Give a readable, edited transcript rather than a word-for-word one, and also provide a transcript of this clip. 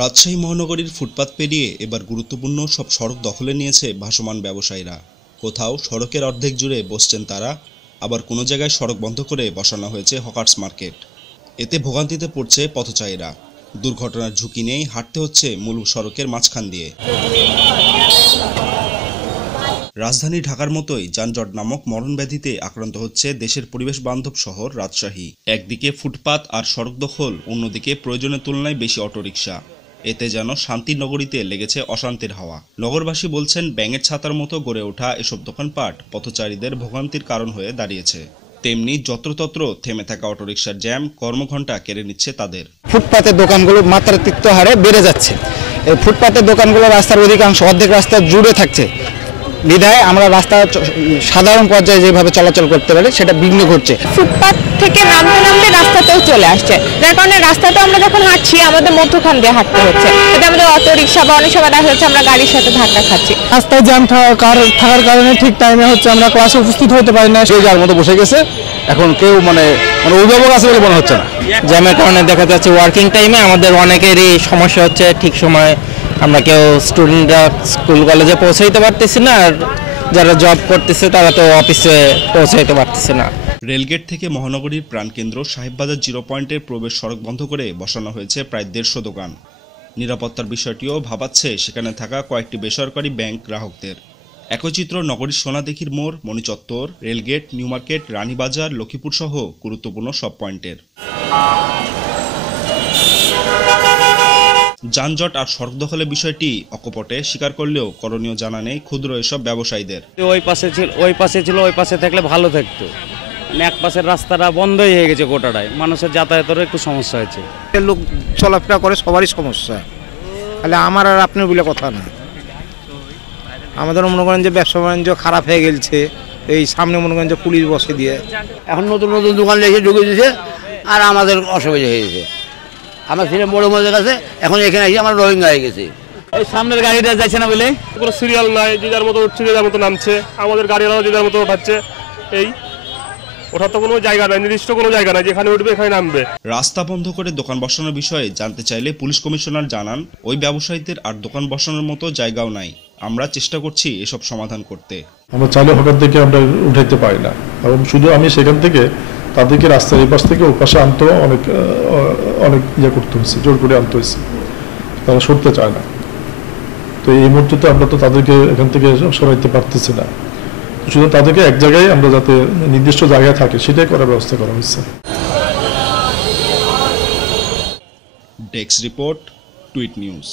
রাজশাহী মহানগরীর ফুটপাত পেরিয়ে এবার গুরুত্বপূর্ণ সব সড়ক দখলে নিয়েছে ভাসমান ব্যবসায়ীরা। কোথাও সড়কের অর্ধেক জুড়ে বসছেন তারা, আবার কোনো জায়গায় সড়ক বন্ধ করে বসানো হয়েছে হকার্স মার্কেট। এতে ভোগান্তিতে পড়ছে পথচারীরা। দুর্ঘটনার ঝুঁকি নিয়েই হাঁটতে হচ্ছে মূল সড়কের মাঝখান দিয়ে। রাজধানী ঢাকার মতোই যানজট নামক মরণব্যাধিতে আক্রান্ত হচ্ছে দেশের পরিবেশ বান্ধব শহর রাজশাহী। একদিকে ফুটপাত আর সড়ক দখল, অন্যদিকে প্রয়োজনের তুলনায় বেশি অটোরিকশা। এতে যেন শান্তির নগরীতে লেগেছে অশান্তির হাওয়া। নগরবাসী বলছেন, ব্যাঙের ছাতার মতো গড়ে ওঠা এসব দোকানপাট পথচারীদের ভোগান্তির কারণ হয়ে দাঁড়িয়েছে। তেমনি যত্রতত্র থেমে থাকা অটোরিকশার জ্যাম কর্মঘণ্টা কেড়ে নিচ্ছে তাদের। ফুটপাতের দোকানগুলো মাত্রাতিরিক্ত হারে বেড়ে যাচ্ছে। এই ফুটপাতের দোকানগুলো রাস্তার অধিকাংশ অর্ধেক রাস্তা জুড়ে থাকছে বিধায় আমরা রাস্তা সাধারণ পর্যায়ে যেভাবে চলাচল করতে পারি সেটা বিঘ্ন ঘটছে। ফুটপাত থেকে নামতে নামতে রাস্তাতেও চলে আসছে, যার কারণে রাস্তাটা আমরা যখন হাঁটছি আমাদের মধ্যখান দিয়ে হাঁটতে হচ্ছে। এতে আমাদের অটো রিক্সা বা অনেক সময় দেখা যাচ্ছে আমরা গাড়ির সাথে ধাক্কা খাচ্ছি। রাস্তায় জ্যাম থাকার কারণে ঠিক টাইমে আমরা ক্লাসে উপস্থিত হতে পারি না। সেই যার মতো বসে গেছে, এখন কেউ মানে অভিভাবক আছে বলে মনে হচ্ছে না। জ্যামের কারণে দেখা যাচ্ছে ওয়ার্কিং টাইমে আমাদের অনেকেরই সমস্যা হচ্ছে। ঠিক সময় আমরা কেউ স্টুডেন্টরা স্কুল কলেজে পৌঁছাইতে পারতেছি না, আর যারা জব করতেছে তারা তো অফিসে পৌঁছাইতে পারতেছে না। রেলগেট থেকে মহানগরীর প্রাণকেন্দ্র সাহেববাজার 0 পয়েন্টের প্রবেশ সড়ক বন্ধ করে বসানো হয়েছে প্রায় 150 দোকান। নিরাপত্তার বিষয়টিও ভাবাচ্ছে সেখানে থাকা কয়েকটি বেসরকারি ব্যাংক গ্রাহকদের। একই চিত্র নগরীর সোনাদিঘির মোড়, Monichattar, rail gate, new market, Ranibazar, Lakshmipur সহ গুরুত্বপূর্ণ সব পয়েন্টের। যানজট আর সড়ক দখলের বিষয়টি অকপটে স্বীকার করলেও করণীয় জানা নেই ক্ষুদ্র এসব ব্যবসায়ীদের। ওই পাশে ছিল, ওই পাশে থাকলে ভালো থাকতো। এক পাশের রাস্তাটা বন্ধই হয়ে গেছে গোটাটায়, মানুষের যাতায়াতেরও একটু সমস্যা হয়েছে। লোক চলাফেরা করে সবারই সমস্যা, তাহলে আমার আর আপনার বলে কথা না। আমাদের মনে করেন যে ব্যবসা বাণিজ্য খারাপ হয়ে গেছে, এই সামনে মনে করেন যে পুলিশ বসে দিয়ে এখন নতুন নতুন দোকান লেগে ঢুকে দিয়েছে, আর আমাদের অসুবিধা হয়ে গেছে। আমার ছেলে বড় মজা কাছে এখন এখানে এসে আমার রোহিঙ্গা হয়ে গেছে। এই সামনের গাড়িটা যাচ্ছে না বলে কোনো সিরিয়াল নাই, যে যার মতো উঠছে, যে যার মতো নামছে। আমাদের গাড়িওয়ালাও যে যার মতো ওঠাচ্ছে। এই ওঠার তো কোনো জায়গা নাই, নির্দিষ্ট কোনো জায়গা নাই, যেখানে উঠবে এখানে নামবে। রাস্তা বন্ধ করে দোকান বসানোর বিষয়ে জানতে চাইলে পুলিশ কমিশনার জানান, ওই ব্যবসায়ীদের আর দোকান বসানোর মতো জায়গাও নাই। আমরা চেষ্টা করছি এসব সমাধান করতে। আমরা চাইলে হকার থেকে আমরা উঠাইতে পারি না, এবং শুধু আমি সেখান থেকে তাদেরকে রাস্তার এই পাশ থেকে ও পাশে আনতেও অনেক ইয়ে করতে হয়েছে, জোর করে আনতে হয়েছে। তারা সরতে চায় না। তো এই মুহূর্তে আমরা তো তাদেরকে এখান থেকে সরাইতে পারতেছি না। শুধু তাদেরকে এক জায়গায় আমরা যাতে নির্দিষ্ট জায়গায় থাকে সেটাই করার ব্যবস্থা করা হয়েছে। Desk report, tweet news.